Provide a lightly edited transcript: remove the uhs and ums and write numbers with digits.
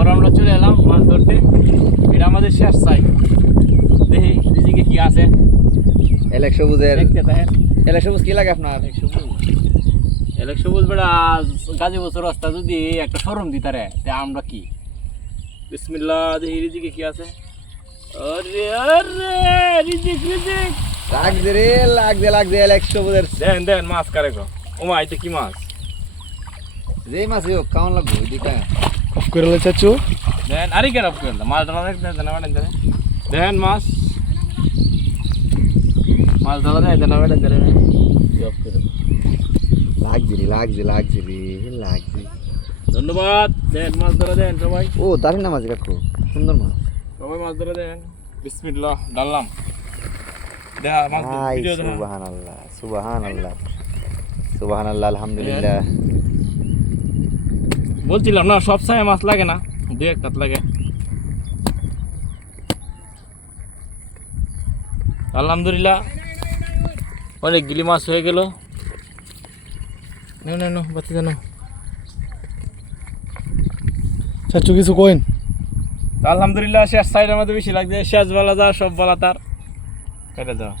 আবার আমরা চলে এলাম মাছ ধরতে। এটা আমাদের শেষ সাইড। দেখি রিজিকে কি আছে। এলেক সবুজের দেখতে দেখেন এলেক সবুজ কি লাগে আপনার? এলেক সবুজ বেড়া গাজীপুর রাস্তা যদি একটা শোরুম দিতারে তা আমরা কি বিসমিল্লাহ। দেখি রিজিকে কি আছে। আরে আরে রিজিক রিজিক লাগছে রে, লাগছে এলেক সবুজের। দেন দেন মাছ কারে গো। ওমা এটা কি মাছ? যে মাছ হোক কেমন লাগবে ওইদিকে অফ করে লে চাচু। দেন আরে কেন অফ করে মাছ ধরা দেখতে দেন ম্যাডাম দেন দেন মাছ মাছ ধরা দেন দেন ম্যাডাম দেন অফ করে লাগছে ধন্যবাদ। দেন মাছ ধরা দেন সবাই। ও দারুণ না মাছ কাকু, সুন্দর মাছ। সবাই মাছ ধরা দেন। বিসমিল্লাহ ডাললাম। দেখা মাছ আই ভিডিও দেখা। সুবহানাল্লাহ আলহামদুলিল্লাহ। বলছিলাম না সব সময় মাছ লাগে না, দু একটা লাগে। আলহামদুলিল্লাহ অনেকগুলি মাছ হয়ে গেল। না বাতি জানো চাচু কিছু কইন। আলহামদুলিল্লাহ শেষ সাইডের মধ্যে বেশি লাগছে। শেষ বেলা যা সব বেলা তার কেটে দাও।